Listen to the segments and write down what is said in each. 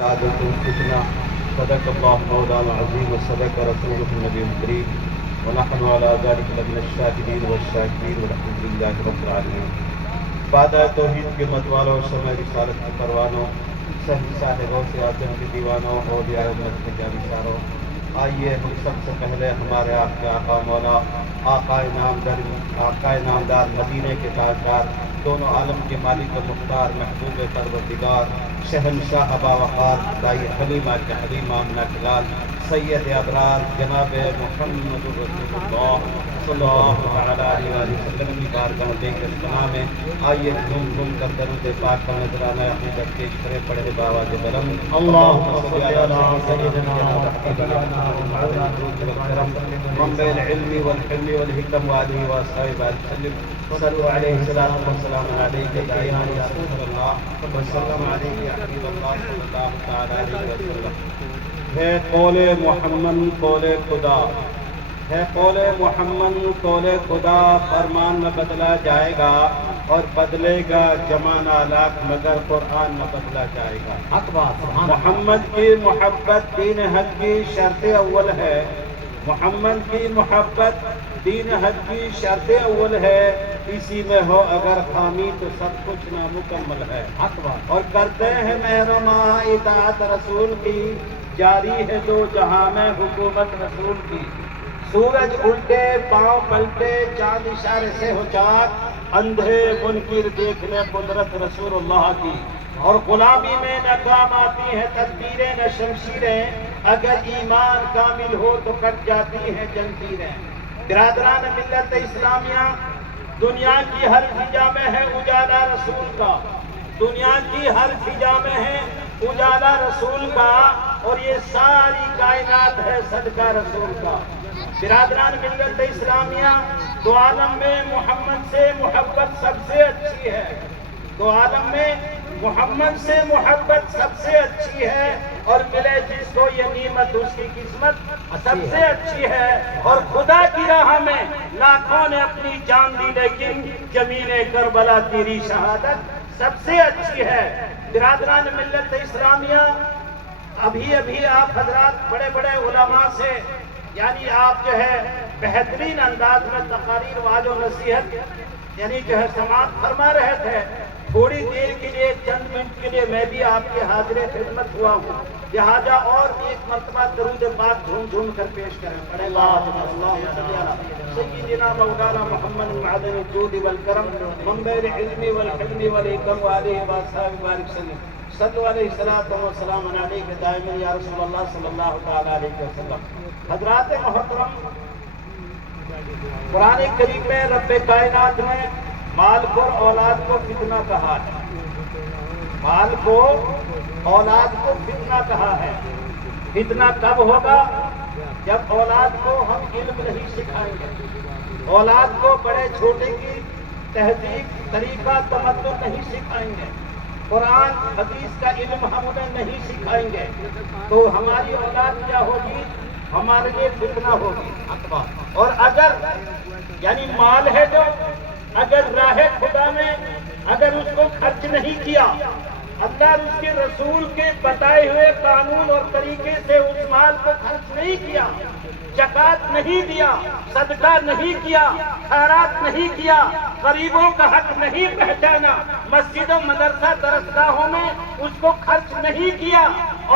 عادة الفتنة صدق الله مولانا العظيم وصدق رسوله النبي الكريم ونحن على ذلك لمن الشاهدين والشاكرين والحمد لله رب العالمين. بعد توحید کے متوالوں سمع رسالت کے پروانوں صحیح صاحبوں سے آدم کے دیوانوں اولیاء امت کے جانشاروں، آئیے ہم سب سے پہلے ہمارے آپ کے آقا مولا آقائے نامدار مدینے کے تاجدار دونوں عالم کے مالک و مختار محبوب پروردگار شہنشاہ باوقار دائی حلیمہ کے حلیم آمنہ کلال سید ابرار جناب محمد رسول اللہ صلی اللہ علیہ وسلم کی بارگاہ دیکھ سنا میں آئیے گھوم گھوم کر درود پاک کا نذرانہ عقیدت پیش کرے پڑھے بآواز بلند اللہم صلی علی سیدنا منبع العلم والحلم والحکم وآلہ وصحبہ وسلم صلوا علیہ الصلاۃ والسلام علیک یا رسول اللہ وسلم علیہ یا حبیب اللہ صلی اللہ تعالی علیہ وسلم. ہے قول محمد قول خدا، ہے قول محمد قول خدا، فرمان نہ بدلا جائے گا اور بدلے گا زمانہ لاکھ مگر قرآن نہ بدلا جائے گا. محمد کی محبت دین حق کی شرط اول ہے، محمد کی محبت دین حق کی شرط اول ہے، اسی میں ہو اگر خامی تو سب کچھ نامکمل ہے. اور کرتے ہیں محرمہ اطاعت رسول کی، جاری ہے دو جہاں میں حکومت رسول کی. سورج الٹے پاؤں پلٹے چاند اشارے سے ہو چاک، اندھے منکر دیکھ لے قدرت رسول اللہ کی. اور غلامی میں ناکام آتی ہیں تدبیریں نہ شمشیریں، اگر ایمان کامل ہو تو کٹ جاتی ہیں جنجیریں. برادران ملت اسلامیہ، دنیا کی ہر فضا میں ہے اجالا رسول کا، دنیا کی ہر فضا میں ہے اجالا رسول کا، اور یہ ساری کائنات ہے صدقہ رسول کا. برادران ملت اسلامیہ، دو عالم میں محمد سے محبت سب سے اچھی ہے، دو عالم میں محمد سے محبت سب سے اچھی ہے، اور ملے جس کو یہ نعمت اس کی قسمت سب سے اچھی ہے. اور خدا کی راہ میں لاکھوں نے اپنی جان دی لیکن جمیل کربلا تیری شہادت سب سے اچھی ہے. برادران ملت اسلامیہ، ابھی آپ حضرات بڑے بڑے علماء سے یعنی آپ جو ہے بہترین انداز میں تقاریر واج و نصیحت یعنی جو ہے سماعت فرما رہے تھے. تھوڑی دیر کے لیے چند منٹ کے لیے میں بھی آپ کے حاضر خدمت ہوا ہوں، لہٰذا اور ایک مرتبہ درود پاک جھوم جھوم کر پیش کریں. پڑھیں اللہ سیدنا مولانا محمد معدن الجود والکرم منبع العلم والحلم والحکم وآلہ وصحبہ بارک وسلم. صلوا علیہ الصلاۃ والسلام علیک دائما یا رسول اللہ صلی اللہ تعالی علیہ وسلم. حضرات محترم، قرآن کریم میں رب کائنات نے مال کو اور اولاد کو فتنہ کہا ہے، مال کو اولاد کو فتنہ کہا ہے. فتنہ کب ہوگا؟ جب اولاد کو ہم علم نہیں سکھائیں گے، اولاد کو بڑے چھوٹے کی تہذیب طریقہ تمدن نہیں سکھائیں گے، قرآن حدیث کا علم ہم انہیں نہیں سکھائیں گے، تو ہماری اولاد کیا ہوگی؟ ہمارے لیے فتنہ ہوگی. اور اگر یعنی مال ہے جو اگر راہ خدا میں اگر اس کو خرچ نہیں کیا، اللہ اور اس کے رسول کے بتائے ہوئے قانون اور طریقے سے اس مال کو خرچ نہیں کیا، زکات نہیں دیا، صدقہ نہیں کیا، خیرات نہیں کیا، غریبوں کا حق نہیں پہچانا، مسجد و مدرسہ درسگاہوں میں اس کو خرچ نہیں کیا،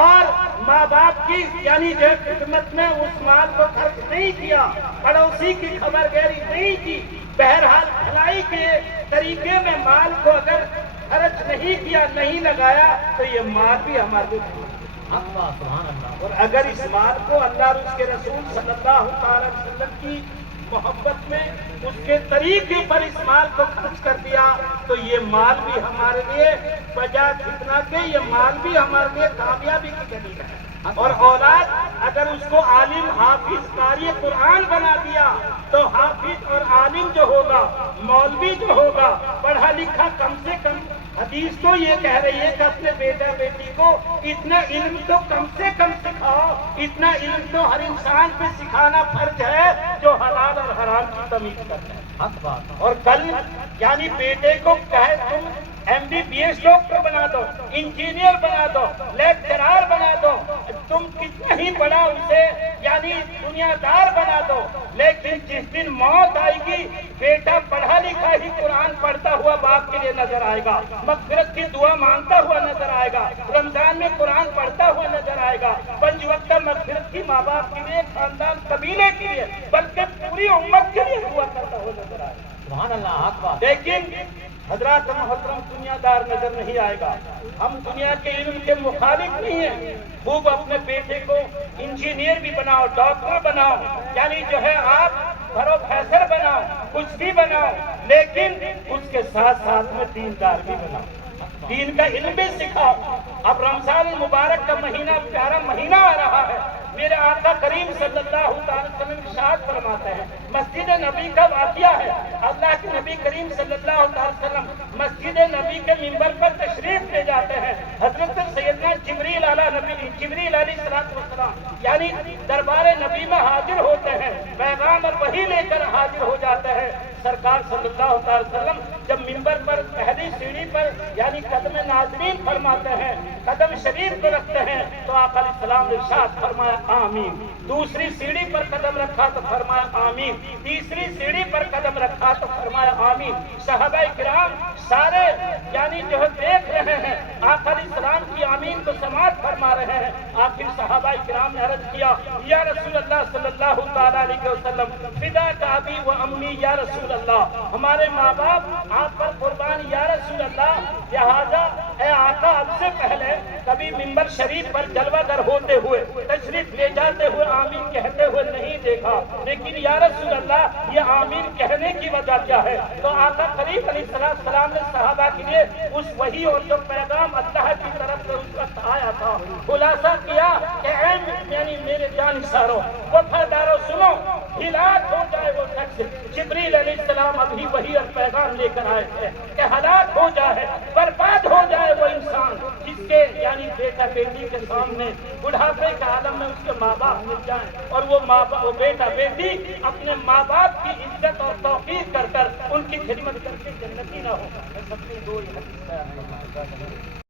اور ماں باپ کی یعنی جو خدمت میں اس مال کو خرچ نہیں کیا، پڑوسی کی خبرگیری نہیں کی، بہرحال بھلائی کے طریقے میں مال کو اگر خرچ نہیں کیا، نہیں لگایا، تو یہ مال بھی ہمارے اور اگر اس مال کو اللہ اور اس کے رسول صلی اللہ تعالی وسلم کی محبت میں اس کے طریقے پر اس مال کو خرچ کر دیا، تو یہ مال بھی ہمارے لیے بجائے فتنہ کے یہ مال بھی ہمارے لیے کامیابی کی دلیل ہے. اور اولاد اگر اس کو عالم حافظ قاری قرآن بنا دیا، تو حافظ اور عالم جو ہوگا، مولوی جو ہوگا، پڑھا لکھا کم سے کم، حدیث تو یہ کہہ رہی ہے کہ اپنے بیٹا بیٹی کو اتنا علم تو کم سے کم سکھاؤ، اتنا علم تو ہر انسان پہ سکھانا فرض ہے جو حلال اور حرام کی تمیز کرتا ہے. اور کل یعنی بیٹے کو کہے تم M B B S doctor بنا دو، انجینئر بنا دو، لیکچرار نہیں پڑھا اسے یعنی دنیا دار بنا دو، لیکن جس دن موت آئے گی بیٹا پڑھا لکھا ہی قرآن پڑھتا ہوا باپ کے لیے نظر آئے گا، مغفرت کی دعا مانگتا ہوا نظر آئے گا، رمضان میں قرآن پڑھتا ہوا نظر آئے گا، 5 وقتہ مغفرت کی ماں باپ کے لیے، خاندان قبیلے کے لیے، بلکہ پوری امت کے لیے دعا کرتا ہوا نظر آئے گا۔ سبحان اللہ اکبر۔ لیکن حضرات محترم دنیا دار نظر نہیں آئے گا۔ ہم دنیا کے علم کے مخالف نہیں ہیں، خوب اپنے بیٹے کو انجینئر بھی بناؤ، ڈاکٹر بناؤ، یعنی جو ہے آپ پروفیسر بناؤ، کچھ بھی بناؤ، لیکن اس کے ساتھ ساتھ میں دیندار بھی بناؤ، دین کا علم بھی سکھاؤ۔ اب رمضان المبارک کا مہینہ پیارا مہینہ آ رہا ہے، میرے آقا کریم صلی اللہ علیہ وسلم ارشاد فرماتے ہیں، مسجد نبی کا واقعہ ہے، اللہ کے نبی کریم صلی اللہ علیہ وسلم مسجد نبی کے منبر پر تشریف لے جاتے ہیں، حضرت سیدنا جبریل علیہ السلام یعنی دربار نبی میں حاضر ہوتے ہیں، پیغام اور وحی لے کر حاضر ہو جاتے ہیں۔ سرکار صلی اللہ علیہ وسلم جب منبر پر پہلی سیڑھی پر یعنی قدم ناظرین فرماتے ہیں، قدم شریف کو رکھتے ہیں، تو آقا علیہ السلام نے ارشاد فرمایا آمین، دوسری سیڑھی پر قدم رکھا تو فرمایا آمین، تیسری سیڑھی پر قدم رکھا تو فرمایا آمین۔ صحابہ کرام سارے یعنی جو ہے دیکھ رہے ہیں، آقا علیہ السلام کی آمین کو سماعت فرما رہے ہیں۔ آخر صحابہ کرام نے عرض کیا، یا رسول اللہ صلی اللہ تعالی علیہ وسلم، فدا کا ابی و امی یا رسول اللہ، ہمارے ماں باپ آپ پر قربان یا رسول اللہ، لہذا اے آقا اب سے پہلے کبھی منبر شریف پر جلوہ گر ہوتے ہوئے، تشریف لے جاتے ہوئے آمین کہتے ہوئے نہیں دیکھا، لیکن یا رسول اللہ یہ آمین کہنے کی وجہ کیا ہے؟ تو آقا کریم علیہ السلام نے صحابہ کے لیے اس وحی اور جو پیغام اللہ کی طرف سے اس وقت آیا تھا خلاصہ کیا کہ اے یعنی میرے جانشاروں وفاداروں سنو، ہلاک ہو جائے وہ شخص، جبریل علیہ السلام ابھی وحی اور پیغام لے کر آئے تھے کہ ہلاک ہو جائے، برباد ہو جائے وہ انسان جس کے یعنی بیٹا بیٹی کے سامنے بڑھاپے کے عالم میں اس کے ماں باپ مل جائیں اور وہ بیٹا بیٹی اپنے ماں باپ کی عزت اور توقیر کر کر ان کی خدمت کر کے جنتی نہ ہو۔